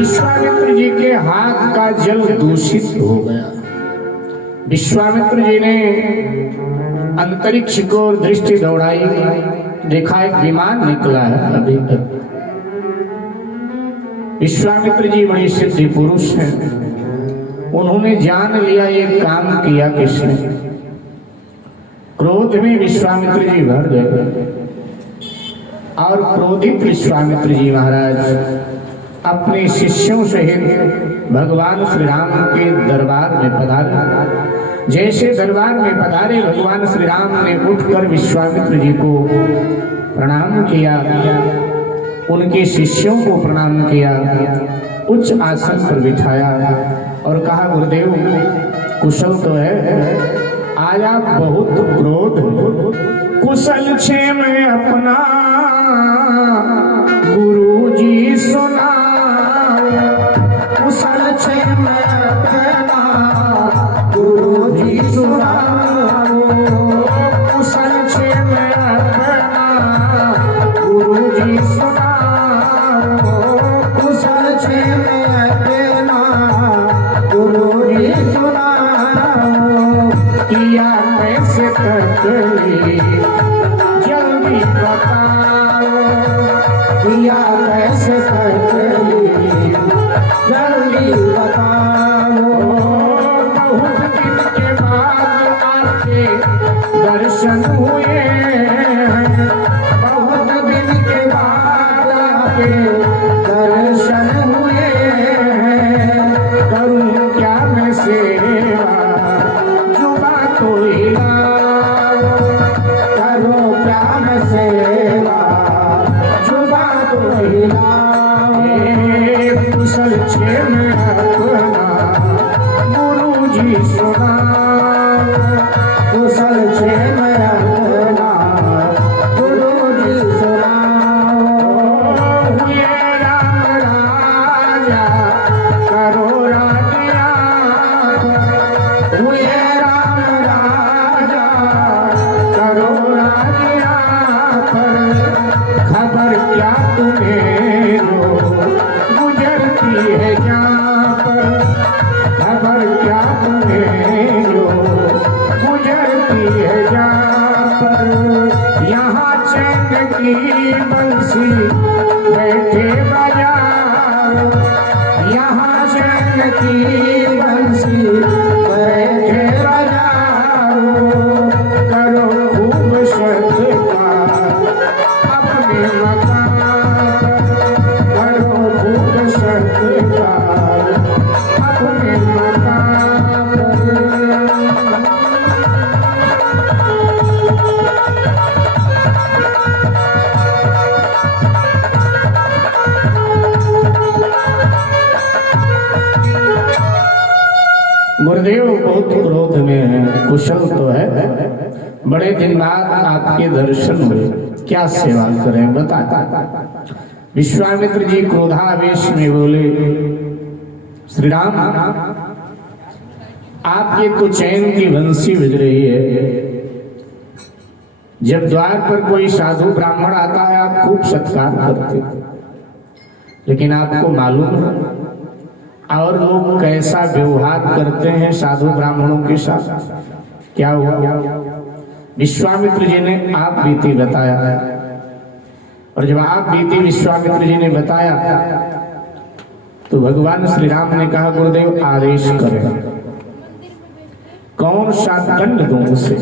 विश्वामित्र जी के हाथ का जल दूषित हो गया। विश्वामित्र जी ने अंतरिक्ष को दृष्टि दौड़ाई, देखा एक विमान निकला है अभी तक। विश्वामित्र जी बड़े सिद्धि पुरुष हैं, उन्होंने जान लिया ये काम किया किसने। क्रोध में विश्वामित्र जी भर गए और क्रोधित विश्वामित्र जी महाराज अपने शिष्यों सहित भगवान श्री राम के दरबार में पधारे। जैसे दरबार में पधारे, भगवान श्री राम ने उठकर विश्वामित्र जी को प्रणाम किया, उनके शिष्यों को प्रणाम किया, उच्च आसन पर बिठाया और कहा, गुरुदेव कुशल तो है, आज आप बहुत क्रोध। कुशल छे में अपना गुरु जी सुना, कुशल छे में अपना गुरु जी सुना, कुशल छे में अपना गुरु जी सुना, कुशल छे में अपना गुरु जी सुना। किया कैसे तकली जल्दी बताओ, किया कैसे तकली जल्दी बताओ। बहुत दिन के बाद आपके दर्शन हुए, बहुत दिन के बाद आपके दर्शन हुए। करूं क्या मैं सेवा तो करो क्या मैं सेवा, जुबा तो कुशल छे में अपना गुरु जी सुना, कुशल छे में अपना गुरु जी सुना। हुए राम राजा करो राजिया, हुए खबर क्या तुम्हें जो गुजरती है यहाँ पर, खबर क्या तुम्हें जो गुजरती है यहाँ पर। यहाँ चैन की बंसी बैठे बजाओ, यहाँ चैन की बंसी बैठे बजाओ। करो खूब सत्कार अपने मकान, करो खूब सत्कार अपने मकान। गुरुदेव बहुत क्रोध में है, कुशल तो है, बड़े दिन बाद आपके दर्शन हुए, क्या सेवा करें बता। विश्वामित्र जी क्रोधावेश में बोले, श्री राम आपके तो चैन की बंसी बज रही है। जब द्वार पर कोई साधु ब्राह्मण आता है आप खूब सत्कार करते, लेकिन आपको मालूम है और लोग कैसा व्यवहार करते हैं साधु ब्राह्मणों के साथ। क्या हुआ, विश्वामित्र जी ने आप बीती बताया, और जब आप बीती विश्वामित्र जी ने बताया तो भगवान श्री राम ने कहा, गुरुदेव आदेश करें, कौन सा दंड दूं उसे।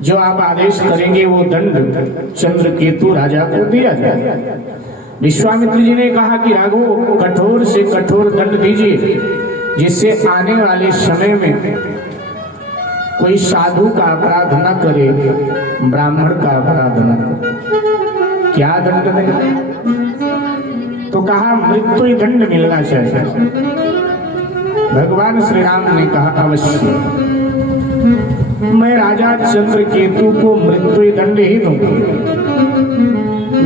जो आप आदेश करेंगे वो दंड चंद्रकेतु राजा को दिया जाए। विश्वामित्र जी ने कहा कि राघव कठोर से कठोर दंड दीजिए, जिससे आने वाले समय में कोई साधु का अपराध न करे, ब्राह्मण का अपराध न करे। क्या दंड दें? तो कहा मृत्यु दंड मिलना चाहिए। भगवान श्री राम ने कहा अवश्य, मैं राजा चंद्रकेतु को मृत्यु दंड ही दूंगा।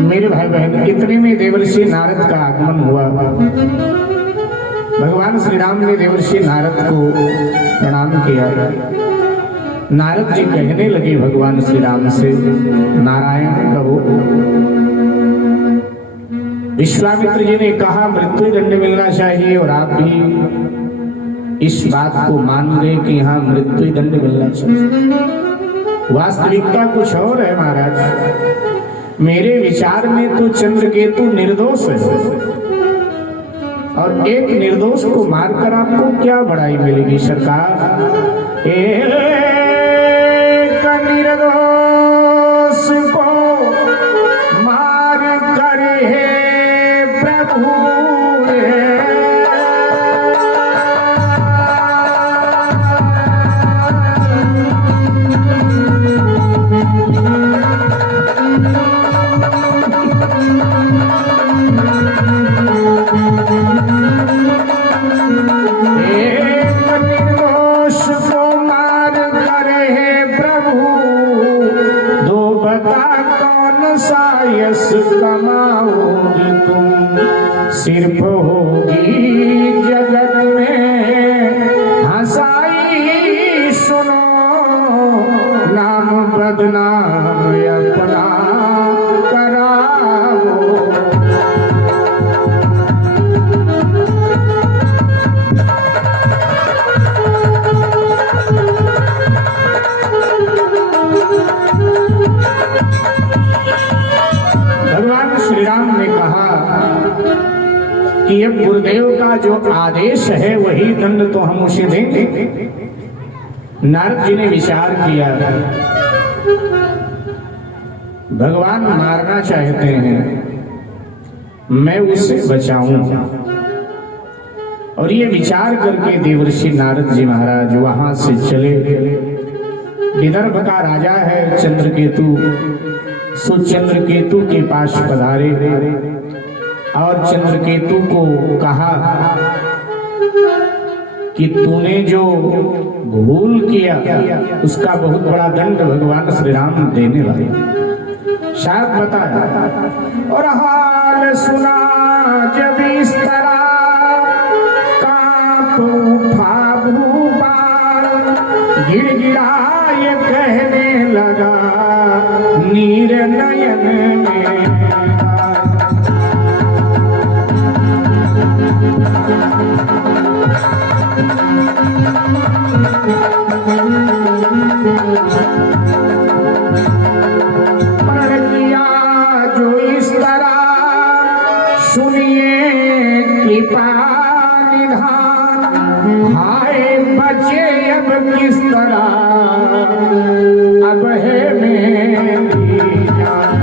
मेरे भाई बहन, इतने में देवर्षि नारद का आगमन हुआ। भगवान श्री राम ने देवर्षि नारद को प्रणाम किया। नारद जी कहने लगे भगवान श्री राम से, नारायण प्रभु विश्वामित्र जी ने कहा मृत्यु दंड मिलना चाहिए, और आप भी इस बात को मान गए कि यहाँ मृत्यु दंड मिलना चाहिए। वास्तविकता कुछ और है महाराज। मेरे विचार में तो चंद्रकेतु निर्दोष है, और एक निर्दोष को मारकर आपको क्या बड़ाई मिलेगी सरकार। एक निर्दोष को मार कर हे प्रभु कमाओगी तुम, सिर्फ होगी जगत में हंसाई। सुनो नाम बदनाम अपना कराओ। भगवान श्री राम ने कहा कि ये गुरुदेव का जो आदेश है वही दंड तो हम उसे देंगे। नारद जी ने विचार किया, भगवान मारना चाहते हैं, मैं उससे बचाऊंगा। और ये विचार करके देवर्षि नारद जी महाराज वहां से चले। विदर्भ का राजा है चंद्रकेतु, सो चंद्रकेतु के पास पधारे और चंद्रकेतु को कहा कि तूने जो भूल किया उसका बहुत बड़ा दंड भगवान श्री राम देने वाले। शायद बताया और हाल सुना जब इस तरह कांप उठा भूपाल, गिड़गिड़ा ये कहने लगा नीर नयन में। प्रण किया जो इस तरह सुनिए कृपा निधान, हाय बचे अब किस तरह अब है मेरी जान।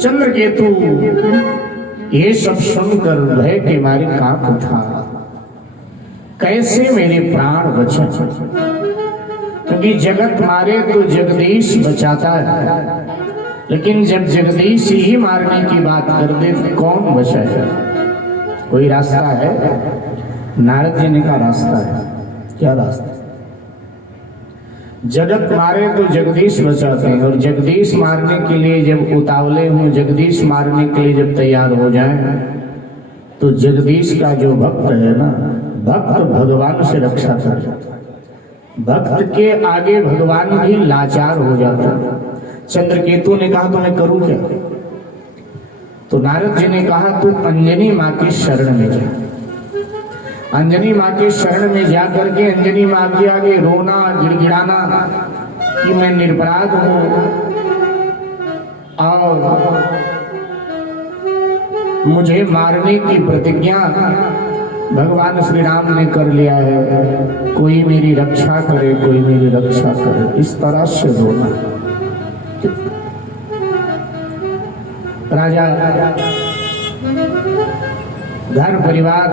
चंद्रकेतु ये सब सुनकर भय के मारे कांप उठा, कैसे मेरे प्राण बचे। क्योंकि जगत मारे तो जगदीश बचाता है, लेकिन जब जगदीश ही मारने की बात कर दे तो कौन बचाएगा। कोई रास्ता है? नारद जी ने कहा रास्ता है। क्या रास्ता? जगत मारे तो जगदीश बचाते हैं, और जगदीश मारने के लिए जब उतावले हों, जगदीश मारने के लिए जब तैयार हो जाएं, तो जगदीश का जो भक्त है ना, भक्त भगवान से रक्षा कर जाता है। भक्त के आगे भगवान भी लाचार हो जाता है। चंद्रकेतु ने कहा तो मैं करूं क्या? तो नारद जी ने कहा तू अंजनी माँ की शरण में जा। अंजनी माँ के शरण में जा करके अंजनी माँ के आगे रोना गिड़गिड़ाना कि मैं निरपराध हूं और मुझे मारने की प्रतिज्ञा भगवान श्री राम ने कर लिया है, कोई मेरी रक्षा करे, कोई मेरी रक्षा करे, इस तरह से रोना। राजा घर परिवार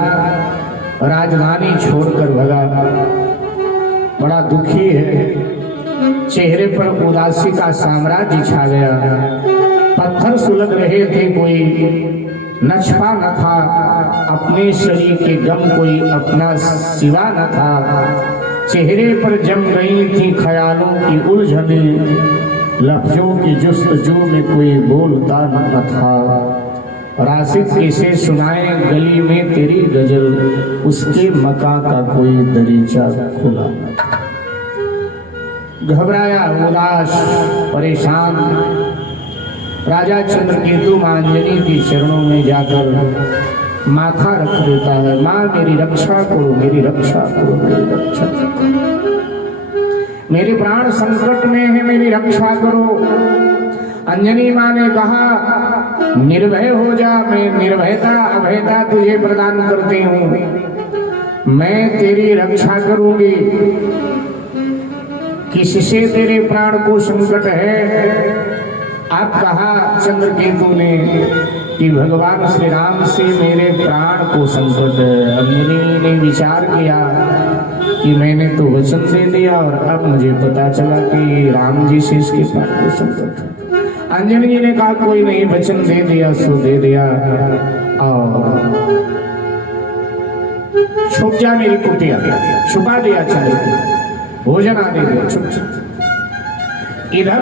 राजधानी छोड़कर भगा, बड़ा दुखी है, चेहरे पर उदासी का साम्राज्य छा गया। पत्थर सुलग रहे थे, कोई न छिपा न था, अपने शरीर के गम कोई अपना सिवा न था। चेहरे पर जम गई थी ख्यालों की उलझने, लफ्जों की जुस्तजू में कोई बोलता न था। और आशिक किसे सुनाए गली में तेरी गजल, उसके मका का कोई दरीचा खुला न था। घबराया, उदास, परेशान राजा चंद्रकेतु अंजनी की शरणों में जाकर माथा रख देता है। माँ मेरी रक्षा करो, मेरी रक्षा करो, मेरी रक्षा करो, मेरे प्राण संकट में है, मेरी रक्षा करो। अंजनी माँ ने कहा निर्भय हो जा, मैं निर्भयता अभयता तुझे प्रदान करती हूँ, मैं तेरी रक्षा करूंगी। किससे तेरे प्राण को संकट है? आप कहा चंद्रकेतु ने कि भगवान श्री राम से मेरे प्राण को संकट है। अंजनी ने विचार किया कि मैंने तो वचन दे दिया और अब मुझे पता चला कि राम जी से इसके प्राण को संकट है। अंजनी जी ने कहा कोई नहीं, वचन दे दिया सो दे दिया, और छुप जा मेरी कुटिया, छुपा दिया चंद्रकेतु, भोजन आदि दिया, छुप इधर